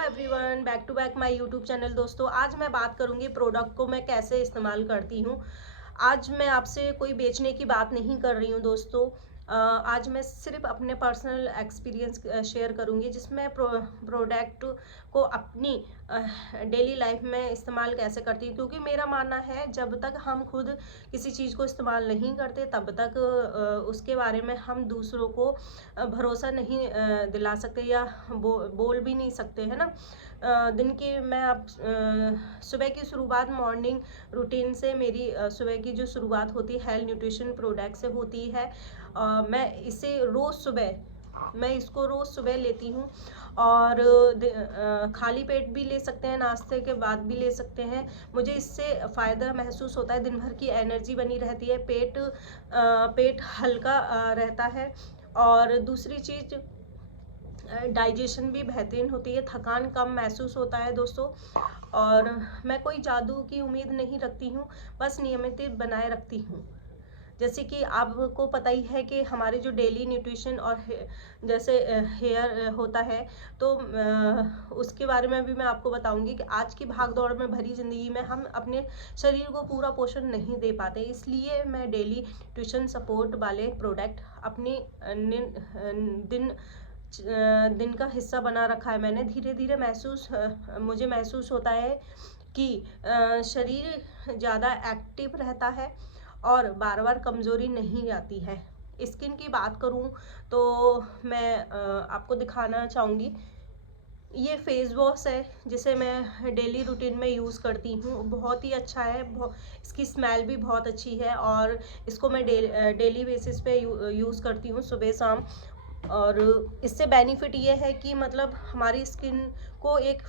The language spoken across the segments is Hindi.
Everyone, back to back my YouTube channel. दोस्तों, आज मैं बात करूंगी प्रोडक्ट को मैं कैसे इस्तेमाल करती हूँ। आज मैं आपसे कोई बेचने की बात नहीं कर रही हूँ दोस्तों। आज मैं सिर्फ अपने पर्सनल एक्सपीरियंस शेयर करूंगी, जिसमें प्रोडक्ट को अपनी डेली लाइफ में इस्तेमाल कैसे करती हूँ। क्योंकि मेरा मानना है, जब तक हम खुद किसी चीज़ को इस्तेमाल नहीं करते तब तक उसके बारे में हम दूसरों को भरोसा नहीं दिला सकते या बोल भी नहीं सकते, है ना। दिन की मैं अब सुबह की शुरुआत मॉर्निंग रूटीन से मेरी सुबह की जो शुरुआत होती है हेल्थ न्यूट्रिशन प्रोडक्ट से होती है। मैं इसको रोज़ सुबह लेती हूँ और खाली पेट भी ले सकते हैं, नाश्ते के बाद भी ले सकते हैं। मुझे इससे फ़ायदा महसूस होता है, दिन भर की एनर्जी बनी रहती है, पेट हल्का रहता है। और दूसरी चीज़, डाइजेशन भी बेहतरीन होती है, थकान कम महसूस होता है दोस्तों। और मैं कोई जादू की उम्मीद नहीं रखती हूँ, बस नियमित बनाए रखती हूँ। जैसे कि आपको पता ही है कि हमारे जो डेली न्यूट्रिशन और जैसे हेयर होता है, तो उसके बारे में भी मैं आपको बताऊंगी कि आज की भाग दौड़ में भरी ज़िंदगी में हम अपने शरीर को पूरा पोषण नहीं दे पाते। इसलिए मैं डेली न्यूट्रिशन सपोर्ट वाले प्रोडक्ट अपनी दिन का हिस्सा बना रखा है मैंने। धीरे धीरे मुझे महसूस होता है कि शरीर ज़्यादा एक्टिव रहता है और बार बार कमज़ोरी नहीं आती है। स्किन की बात करूं तो मैं आपको दिखाना चाहूँगी, ये फेस वॉश है जिसे मैं डेली रूटीन में यूज़ करती हूँ। बहुत ही अच्छा है, इसकी स्मेल भी बहुत अच्छी है और इसको मैं डेली बेसिस पे यूज़ करती हूँ सुबह शाम। और इससे बेनिफिट ये है कि मतलब हमारी स्किन को एक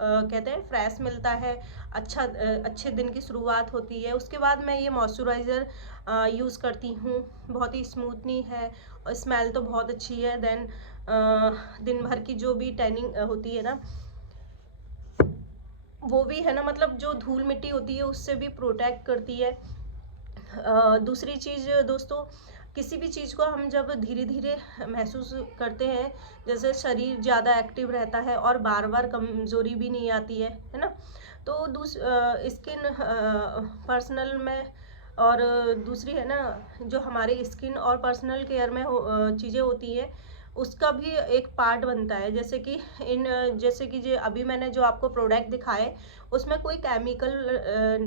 कहते हैं फ्रेश मिलता है, अच्छे दिन की शुरुआत होती है। उसके बाद मैं ये मॉइस्चराइज़र यूज़ करती हूँ, बहुत ही स्मूथनी है और स्मेल तो बहुत अच्छी है। देन दिन भर की जो भी टैनिंग होती है ना, वो भी है ना, मतलब जो धूल मिट्टी होती है उससे भी प्रोटेक्ट करती है। दूसरी चीज़ दोस्तों, किसी भी चीज़ को हम जब धीरे धीरे महसूस करते हैं, जैसे शरीर ज़्यादा एक्टिव रहता है और बार बार कमज़ोरी भी नहीं आती है ना। तो स्किन पर्सनल में, और दूसरी है ना, जो हमारी स्किन और पर्सनल केयर में चीज़ें होती हैं, उसका भी एक पार्ट बनता है। जैसे कि जो अभी मैंने जो आपको प्रोडक्ट दिखाए, उसमें कोई केमिकल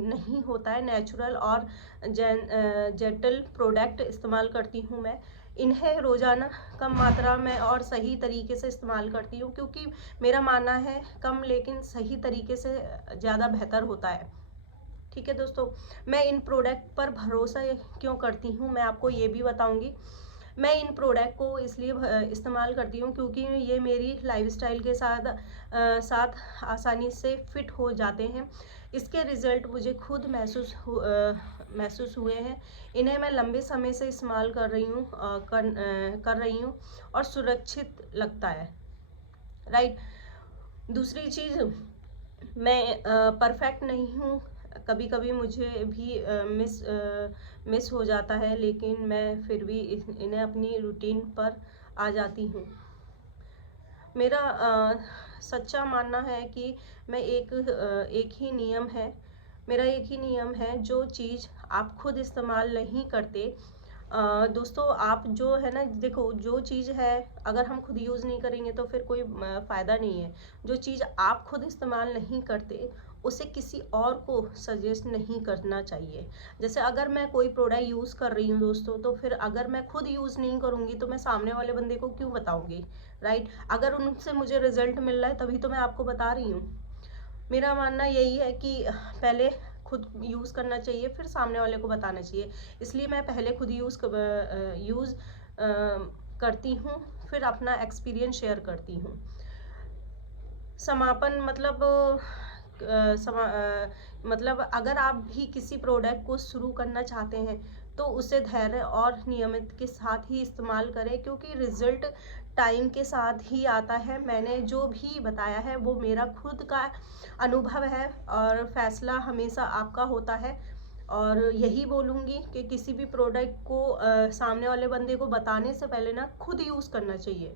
नहीं होता है, नेचुरल और जेंटल प्रोडक्ट इस्तेमाल करती हूँ मैं। इन्हें रोज़ाना कम मात्रा में और सही तरीके से इस्तेमाल करती हूँ, क्योंकि मेरा मानना है कम लेकिन सही तरीके से ज़्यादा बेहतर होता है। ठीक है दोस्तों, मैं इन प्रोडक्ट पर भरोसा क्यों करती हूँ मैं आपको ये भी बताऊँगी। मैं इन प्रोडक्ट को इसलिए इस्तेमाल करती हूँ क्योंकि ये मेरी लाइफस्टाइल के साथ आसानी से फिट हो जाते हैं। इसके रिज़ल्ट मुझे खुद महसूस हुए हैं। इन्हें मैं लंबे समय से इस्तेमाल कर रही हूँ और सुरक्षित लगता है, राइट। दूसरी चीज़, मैं परफेक्ट नहीं हूँ, कभी कभी मुझे भी मिस हो जाता है, लेकिन मैं फिर भी इन्हें अपनी रूटीन पर आ जाती हूँ। मेरा सच्चा मानना है कि मेरा एक ही नियम है, जो चीज़ आप खुद इस्तेमाल नहीं करते दोस्तों, आप जो है ना, देखो, जो चीज़ है अगर हम खुद यूज़ नहीं करेंगे तो फिर कोई फ़ायदा नहीं है। जो चीज़ आप खुद इस्तेमाल नहीं करते उसे किसी और को सजेस्ट नहीं करना चाहिए। जैसे अगर मैं कोई प्रोडक्ट यूज़ कर रही हूँ दोस्तों, तो फिर अगर मैं खुद यूज़ नहीं करूँगी तो मैं सामने वाले बंदे को क्यों बताऊँगी, राइट। अगर उनसे मुझे रिजल्ट मिल रहा है तभी तो मैं आपको बता रही हूँ। मेरा मानना यही है कि पहले खुद यूज़ करना चाहिए, फिर सामने वाले को बताना चाहिए। इसलिए मैं पहले खुद यूज़ करती हूँ, फिर अपना एक्सपीरियंस शेयर करती हूँ। समापन मतलब मतलब अगर आप भी किसी प्रोडक्ट को शुरू करना चाहते हैं तो उसे धैर्य और नियमित के साथ ही इस्तेमाल करें, क्योंकि रिजल्ट टाइम के साथ ही आता है। मैंने जो भी बताया है वो मेरा खुद का अनुभव है और फैसला हमेशा आपका होता है। और यही बोलूँगी कि किसी भी प्रोडक्ट को सामने वाले बंदे को बताने से पहले ना खुद यूज़ करना चाहिए।